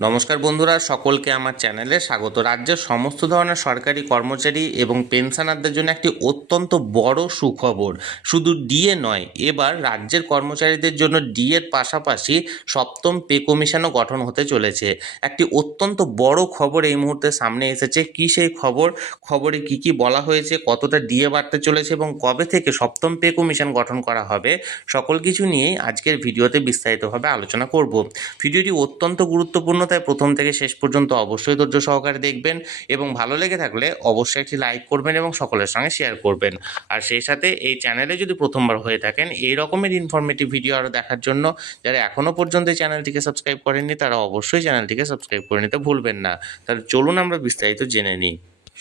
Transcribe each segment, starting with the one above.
নমস্কার বন্ধুরা, সকলকে আমার চ্যানেলে স্বাগত। রাজ্যের সমস্ত ধরনের সরকারি কর্মচারী এবং পেনশনারদের জন্য একটি অত্যন্ত বড় সুখবর। শুধু ডিএ নয়, এবার রাজ্যের কর্মচারীদের জন্য ডিএর পাশাপাশি সপ্তম পে কমিশনও গঠন হতে চলেছে। একটি অত্যন্ত বড় খবর এই মুহূর্তে সামনে এসেছে। কি সেই খবর, খবরে কি কি বলা হয়েছে, কতটা ডিএ বাড়তে চলেছে এবং কবে থেকে সপ্তম পে কমিশন গঠন করা হবে, সকল কিছু নিয়েই আজকের ভিডিওতে বিস্তারিতভাবে আলোচনা করব। ভিডিওটি অত্যন্ত গুরুত্বপূর্ণ, তাই প্রথম থেকে শেষ পর্যন্ত অবশ্যই ধৈর্য সহকারে দেখবেন এবং ভালো লেগে থাকলে অবশ্যই একটি লাইক করবেন এবং সকলের সঙ্গে শেয়ার করবেন। আর সেই সাথে এই চ্যানেলে যদি প্রথমবার হয়ে থাকেন এই রকমের ইনফরমেটিভ ভিডিও আরও দেখার জন্য যারা এখনও পর্যন্ত এই চ্যানেলটিকে সাবস্ক্রাইব করেননি তারা অবশ্যই চ্যানেলটিকে সাবস্ক্রাইব করে নিতে ভুলবেন না। তাহলে চলুন আমরা বিস্তারিত জেনে নিই।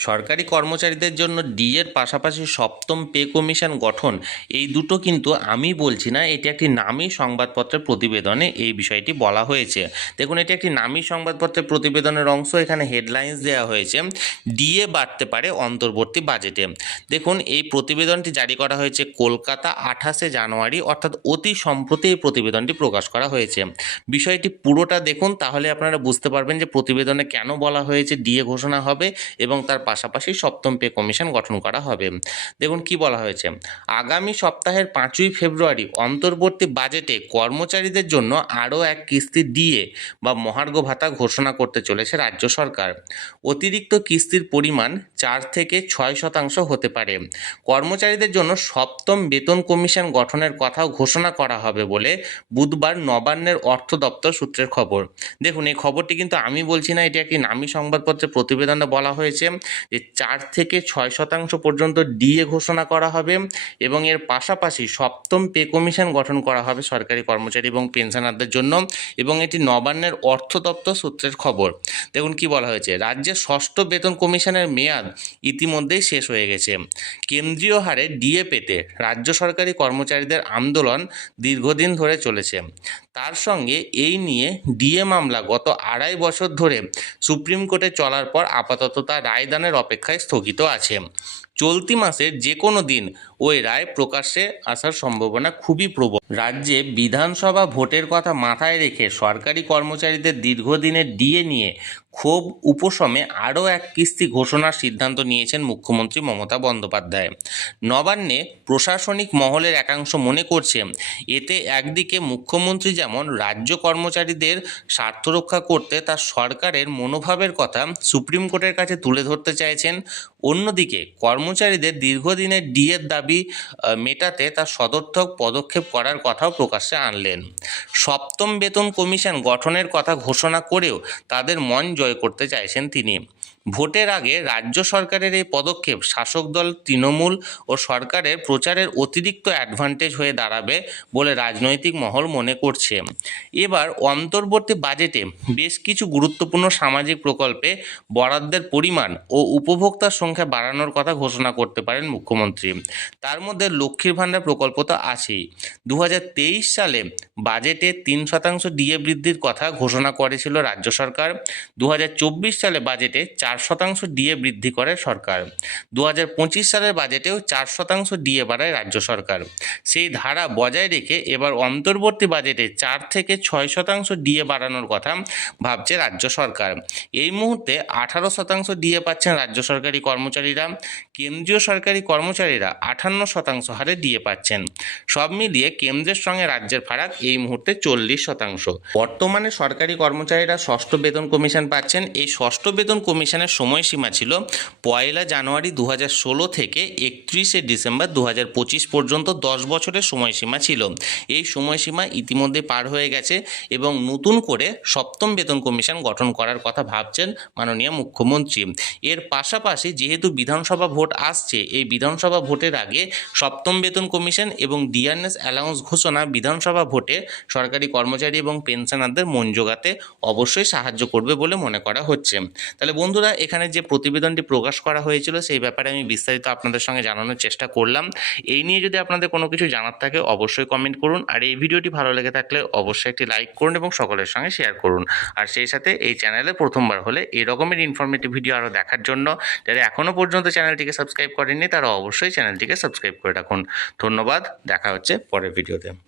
সরকারি কর্মচারীদের জন্য ডিএর পাশাপাশি সপ্তম পে কমিশন গঠন, এই দুটো কিন্তু আমি বলছি না, এটি একটি নামী সংবাদপত্রের প্রতিবেদনে এই বিষয়টি বলা হয়েছে। দেখুন, এটি একটি নামী সংবাদপত্রের প্রতিবেদনের অংশ। এখানে হেডলাইন্স দেওয়া হয়েছে ডিএ বাড়তে পারে অন্তর্বর্তী বাজেটে। দেখুন, এই প্রতিবেদনটি জারি করা হয়েছে কলকাতা 28শে জানুয়ারি, অর্থাৎ অতি সম্প্রতি এই প্রতিবেদনটি প্রকাশ করা হয়েছে। বিষয়টি পুরোটা দেখুন, তাহলে আপনারা বুঝতে পারবেন যে প্রতিবেদনে কেন বলা হয়েছে ডিএ ঘোষণা হবে এবং তার পাশাপাশি সপ্তম পে কমিশন গঠন করা হবে। দেখুন কি বলা হয়েছে। আগামী সপ্তাহের 5ই ফেব্রুয়ারি অন্তর্বর্তী বাজেটে কর্মচারীদের জন্য আরও এক কিস্তি ডিএ বা মহার্ঘ ভাতা ঘোষণা করতে চলেছে রাজ্য সরকার। অতিরিক্ত কিস্তির পরিমাণ 4 থেকে 6% হতে পারে। কর্মচারীদের জন্য সপ্তম বেতন কমিশন গঠনের কথাও ঘোষণা করা হবে বলে বুধবার নবান্নের অর্থ দপ্তর সূত্রের খবর। দেখুন, এই খবরটি কিন্তু আমি বলছি না, এটি একটি নামী সংবাদপত্রের প্রতিবেদনে বলা হয়েছে যে 4 থেকে 6% পর্যন্ত ডিএ ঘোষণা করা হবে এবং এর পাশাপাশি সপ্তম পে কমিশন গঠন করা হবে সরকারি কর্মচারী এবং পেনশনারদের জন্য, এবং এটি নবান্নের অর্থ দপ্তর সূত্রের খবর। দেখুন কি বলা হয়েছে। রাজ্যের ষষ্ঠ বেতন কমিশনের মেয়াদ ইতিমধ্যেই শেষ হয়ে গেছে। কেন্দ্রীয় হারে ডিএ পেতে রাজ্য সরকারি কর্মচারীদের আন্দোলন দীর্ঘদিন ধরে চলেছে। তার সঙ্গে এই নিয়ে ডিএ মামলা গত 2.5 বছর ধরে সুপ্রিম কোর্টে চলার পর আপাতত তা রায়দানের অপেক্ষায় স্থগিত আছে। চলতি মাসের যে কোনো দিন ওই রায় প্রকাশ্যে আসার সম্ভাবনা খুবই প্রবল। রাজ্যে বিধানসভা ভোটের কথা মাথায় রেখে সরকারি কর্মচারীদের দীর্ঘদিনের ডিএ নিয়ে ক্ষোভ উপশমে আরও এক কিস্তি ঘোষণার সিদ্ধান্ত নিয়েছেন মুখ্যমন্ত্রী মমতা বন্দ্যোপাধ্যায়। নবান্নে প্রশাসনিক মহলের একাংশ মনে করছে এতে একদিকে মুখ্যমন্ত্রী যেমন রাজ্য কর্মচারীদের স্বার্থ রক্ষা করতে তার সরকারের মনোভাবের কথা সুপ্রিম কোর্টের কাছে তুলে ধরতে চাইছেন, অন্যদিকে কর্মচারীদের দীর্ঘদিনের ডিএর দাবি মেটাতে তার সদর্থক পদক্ষেপ করার কথাও প্রকাশ্যে আনলেন। সপ্তম বেতন কমিশন গঠনের কথা ঘোষণা করেও তাদের মন জয় করতে চাইছেন তিনি। ভোটের আগে রাজ্য সরকারের এই পদক্ষেপ শাসক দল তৃণমূল ও সরকারের প্রচারের অতিরিক্ত অ্যাডভান্টেজ হয়ে দাঁড়াবে বলে রাজনৈতিক মহল মনে করছে। এবার অন্তর্বর্তী বাজেটে বেশ কিছু গুরুত্বপূর্ণ সামাজিক প্রকল্পে বরাদ্দের পরিমাণ ও উপভোক্তার সংখ্যা বাড়ানোর কথা ঘোষণা করতে পারেন মুখ্যমন্ত্রী। তার মধ্যে লক্ষ্মীর ভাণ্ডার প্রকল্প তো আছেই। 2023 সালে বাজেটে 3% ডিএ বৃদ্ধির কথা ঘোষণা করেছিল রাজ্য সরকার। 2024 সালে বাজেটে 4% ডিএ বৃদ্ধি করে সরকার। 2025 সালের বাজেটেও 4% ডিএ বাড়ায় রাজ্য সরকার। সেই ধারা বজায় রেখে এবার অন্তর্বর্তী বাজেটে 4 থেকে 6% ডিএ বাড়ানোর কথা ভাবছে রাজ্য সরকার। এই মুহূর্তে 18% ডিএ পাচ্ছেন রাজ্য সরকারি কর্মচারীরা। কেন্দ্রীয় সরকারি কর্মচারীরা 58% হারে ডিএ পাচ্ছেন। সব মিলিয়ে কেন্দ্রের সঙ্গে রাজ্যের ফারাক এই মুহূর্তে 40%। বর্তমানে সরকারি কর্মচারীরা ষষ্ঠ বেতন কমিশন পাচ্ছেন। এই ষষ্ঠ বেতন কমিশনের সময়সীমা ছিল 1 জানুয়ারি 2016 থেকে 31 ডিসেম্বর 2025 পর্যন্ত 10 বছরের সময়সীমা ছিল। এই সময়সীমা ইতিমধ্যে পার হয়ে গেছে এবং নতুন করে সপ্তম বেতন কমিশন গঠন করার কথা ভাবছেন মাননীয় মুখ্যমন্ত্রী। এর পাশাপাশি যেহেতু বিধানসভা ভোট আসছে, এই বিধানসভা ভোটের আগে সপ্তম বেতন কমিশন এবং ডিআরএস অ্যালাউন্স ঘোষণা বিধানসভা ভোটে সরকারি কর্মচারী এবং পেনশনারদের মন জোগাতে অবশ্যই সাহায্য করবে বলে মনে করা হচ্ছে। তাহলে বন্ধুরা, এখানে যে প্রতিবেদনটি প্রকাশ করা হয়েছিল সেই ব্যাপারে আমি বিস্তারিত আপনাদের সঙ্গে জানানোর চেষ্টা করলাম। এই নিয়ে যদি আপনাদের কোনো কিছু জানার থাকে অবশ্যই কমেন্ট করুন, আর এই ভিডিওটি ভালো লেগে থাকলে অবশ্যই একটি লাইক করুন এবং সকলের সঙ্গে শেয়ার করুন। আর সেই সাথে এই চ্যানেলে প্রথমবার হলে এই রকমের ইনফরমেটিভ ভিডিও আরও দেখার জন্য যারা এখনও পর্যন্ত চ্যানেলটিকে সাবস্ক্রাইব করেননি তারা অবশ্যই চ্যানেলটিকে সাবস্ক্রাইব করে রাখুন। ধন্যবাদ, দেখা হচ্ছে পরের ভিডিওতে।